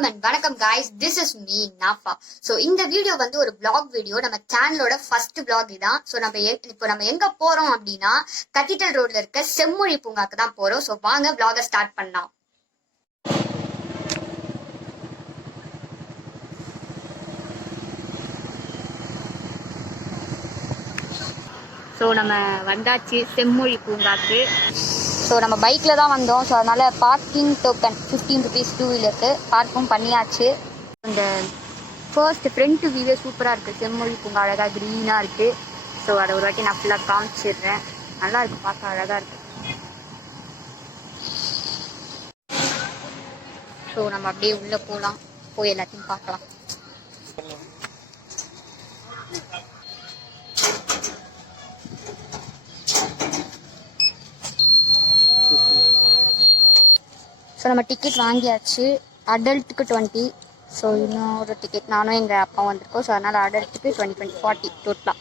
Welcome and வணக்கம் guys, this is me Nafa. So இந்த video வந்து ஒரு vlog வீடியோ. நம்ம சேனலோட ஃபர்ஸ்ட் vlog இதான். ஸோ நம்ம எங்க போறோம் அப்படின்னா கத்தீட்ரல் ரோட்ல இருக்க செம்மொழி பூங்காக்கு தான் போறோம். ஸோ வாங்க vlog ஸ்டார்ட் பண்ணலாம். ஸோ நம்ம வந்தாச்சு செம்மொழி பூங்காக்கு. ஸோ நம்ம பைக்கில் தான் வந்தோம். ஸோ அதனால் பார்க்கிங் டோக்கன் 15 rupees 2 வீலருக்கு பார்க்கும் பண்ணியாச்சு. இந்த ஃபர்ஸ்ட் ஃப்ரண்ட் வியூவே சூப்பராக இருக்குது. செம்மொழி பூங்கா அழகாக க்ரீனாக இருக்குது. ஸோ அதை ஒரு வாட்டி நான் ஃபுல்லாக காமிச்சிடுறேன். நல்லா இருக்குது, பார்க்க அழகாக இருக்குது. ஸோ நம்ம அப்படியே உள்ளே போகலாம், போய் எல்லாத்தையும் பார்க்கலாம். ஸோ நம்ம டிக்கெட் வாங்கியாச்சு. அடல்ட்டுக்கு 20. ஸோ இன்னும் ஒரு டிக்கெட் நானும் எங்கள் அப்பா வந்திருக்கோம். ஸோ அதனால் அடல்ட்டுக்கு 20 40 டோட்டலாக.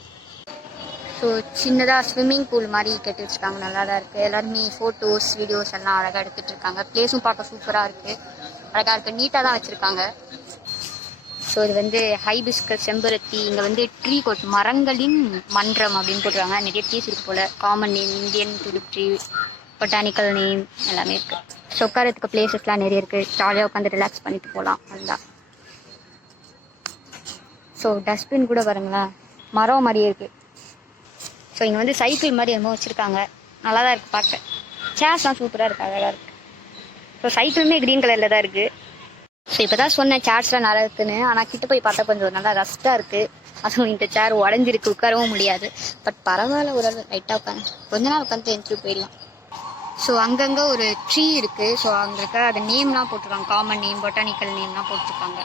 ஸோ சின்னதாக ஸ்விம்மிங் பூல் மாதிரி கட்டி வச்சுருக்காங்க, நல்லா தான் இருக்குது. எல்லாருமே ஃபோட்டோஸ் வீடியோஸ் எல்லாம் அழகாக எடுத்துகிட்டு இருக்காங்க. ப்ளேஸும் பார்க்க சூப்பராக இருக்குது, அழகாக இருக்குது, நீட்டாக தான் வச்சுருக்காங்க. ஸோ இது வந்து ஹைபிஸ்கஸ் செம்பருத்தி. இங்கே வந்து ட்ரீ கோட் மரங்களின் மன்றம் அப்படின்னு போட்டுருக்காங்க. நிறைய ட்ரீஸ் இருக்குது போல். Common name, Indian tulip tree, botanical name எல்லாமே இருக்குது. ஸோ உட்காரத்துக்கு பிளேசஸ்லாம் நிறைய இருக்குது. ஜாலியாக உட்காந்து ரிலாக்ஸ் பண்ணிட்டு போகலாம். அதுதான். ஸோ டஸ்ட்பின் கூட பாருங்களேன், மரம் மாதிரியே இருக்குது. ஸோ இங்கே வந்து சைக்கிள் மாதிரி என்னமோ வச்சுருக்காங்க, நல்லா தான் இருக்குது பார்க்க. சேர்ஸ்லாம் சூப்பராக இருக்குது, அழகாக இருக்குது. ஸோ சைக்கிளுமே க்ரீன் கலரில் தான் இருக்குது. ஸோ இப்போ தான் சொன்னேன் சேர்ஸ்லாம் நல்லா இருக்குன்னு. ஆனால் கிட்ட போய் பார்த்தா கொஞ்சம் நல்லா ரஸ்ட்டாக இருக்குது. அதுவும் இந்த சேர் உடஞ்சிருக்கு, உட்காரவும் முடியாது. பட் பரவாயில்ல, ஒரு லைட்டாக உட்காந்து கொஞ்ச நாள் உட்காந்து எழுந்துட்டு போயிடலாம். ஸோ அங்கங்கே ஒரு ட்ரீ இருக்குது. ஸோ அங்கே இருக்க அது நேம்லாம் போட்டிருக்காங்க, காமன் நேம், பொட்டானிக்கல் நேம்லாம் போட்டிருக்காங்க.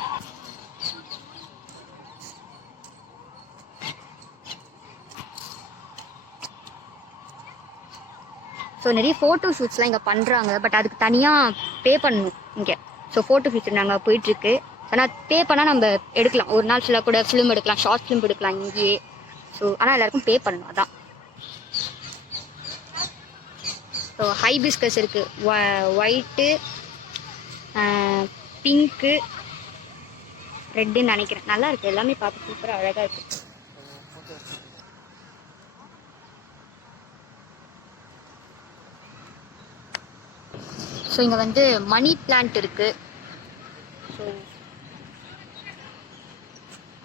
ஸோ நிறைய ஃபோட்டோ ஷூட்ஸ்லாம் இங்கே பண்ணுறாங்க. பட் அதுக்கு தனியாக பே பண்ணணும் இங்கே. ஸோ ஃபோட்டோ ஷூட் நாங்கள் போயிட்டுருக்கு. ஆனால் பே பண்ணால் நம்ம எடுக்கலாம், ஒரு நாள் ஃபுல்லாக கூட ஃபிலிம் எடுக்கலாம், ஷார்ட் ஃபிலிம் எடுக்கலாம் இங்கேயே. ஸோ ஆனால் எல்லாருக்கும் பே பண்ணணும், அதான். ஸோ ஹைபிஸ்கஸ் இருக்குது, ஒயிட்டு, பிங்க்கு, ரெட்டுன்னு நினைக்கிறேன். நல்லா இருக்குது, எல்லாமே பார்த்து சூப்பராக அழகாக இருக்குது. ஸோ இங்கே வந்து மணி பிளான்ட் இருக்குது. ஸோ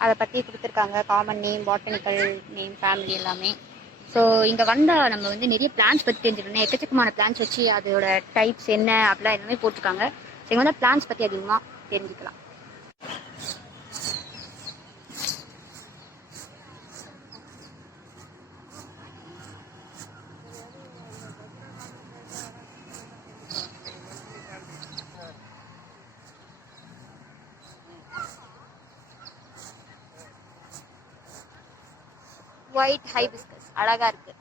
அதை பற்றி கொடுத்துருக்காங்க, காமன் நேம், பாட்டனிக்கல் நேம், ஃபேமிலி எல்லாமே. ஸோ இங்கே வந்தால் நம்ம வந்து நிறைய பிளான்ஸ் பற்றி தெரிஞ்சுக்கணும். எக்கச்சக்கமான பிளான்ஸ் வச்சு அதோட டைப்ஸ் என்ன அப்படிலாம் எல்லாமே போட்டிருக்காங்க. ஸோ இங்கே வந்து பிளான்ஸ் பற்றி அதிகமாக தெரிஞ்சுக்கலாம். ஒயிட் ஹைபிஸ்கஸ் அழகா இருக்கு.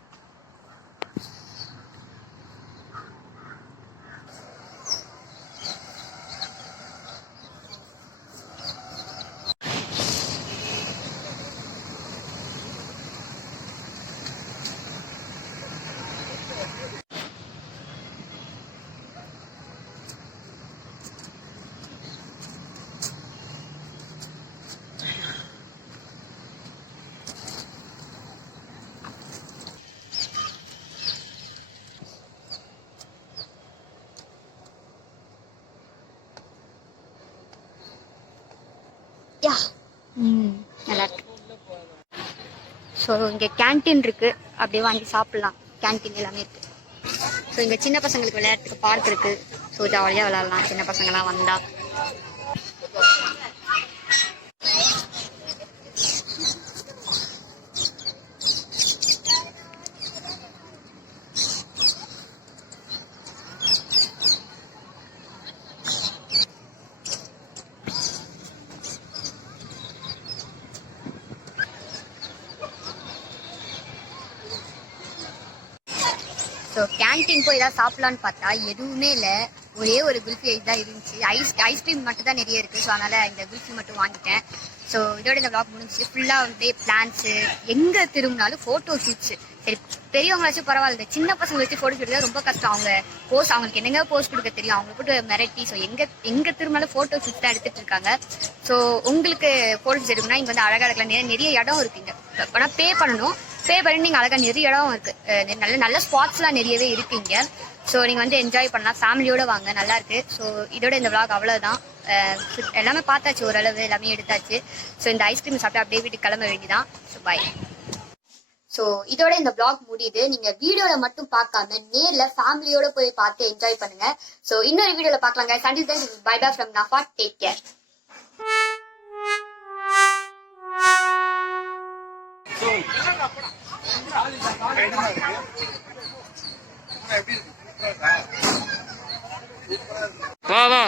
நல்லா இருக்கு. ஸோ இங்கே கேன்டீன் இருக்கு, அப்படியே வாங்கி சாப்பிடலாம். கேன்டீன் எல்லாமே இருக்கு. ஸோ இங்கே சின்ன பசங்களுக்கு விளையாட்டுக்கு பார்க் இருக்கு. ஸோ ஜாலியாக விளையாடலாம் சின்ன பசங்களாம் வந்தா. ஸோ கேன்டீன் போய் ஏதாவது சாப்பிட்லான்னு பார்த்தா எதுவுமே இல்லை, ஒரே ஒரு குல்ஃபி ஐஸ் தான் இருந்துச்சு. ஐஸ்கிரீம் மட்டும் தான் நிறைய இருக்குது. ஸோ அதனால் இந்த குல்ஃபி மட்டும் வாங்கிட்டேன். ஸோ இதோட இந்த vlog முடிஞ்சிச்சு. ஃபுல்லாக வந்து பிளான்ஸு, எங்கே திரும்பினாலும் ஃபோட்டோ ஷூட்ஸு. சரி பெரியவங்க வச்சு பரவாயில்ல, சின்ன பசங்க வச்சு போட்டோ எடுக்கிறது ரொம்ப கஷ்டம். அவங்க போஸ்ட் அவங்களுக்கு என்னங்க போஸ்ட் கொடுக்க தெரியும், அவங்க போட்டு மிரட்டி. ஸோ எங்க திரும்பினாலும் போட்டோ ஷூட் தான் எடுத்துட்டு இருக்காங்க. ஸோ உங்களுக்கு போட்டோஸ் எடுக்கணும்னா இங்க வந்து அழகா எடுக்கலாம். நிறைய இடம் இருக்குங்க. ஆனால் பே பண்ணணும். பே பண்ணி நீங்கள் அழகாக நிறைய இடம் இருக்கு. நல்ல நல்ல ஸ்பாட்ஸ்லாம் நிறையவே இருக்குங்க. ஸோ நீங்கள் வந்து என்ஜாய் பண்ணலாம், ஃபேமிலியோட வாங்க, நல்லா இருக்கு. ஸோ இதோட இந்த vlog அவ்வளோதான். எல்லாமே பார்த்தாச்சு, ஓரளவு எல்லாமே எடுத்தாச்சு. ஸோ இந்த ஐஸ்கிரீம் சாப்பிட்டு அப்படியே வீட்டுக்கு கிளம்ப வேண்டியதான். So bye. ஸோ இதோட இந்த vlog முடியுது. நீங்க வீடியோல மட்டும் பார்க்காம நேர்ல ஃபேமிலியோட போய் பார்த்து என்ஜாய் பண்ணுங்க. ஸோ இன்னொரு வீடியோல பார்க்கலாங்க. Until then, bye bye from Nafa. Take care. வா வா.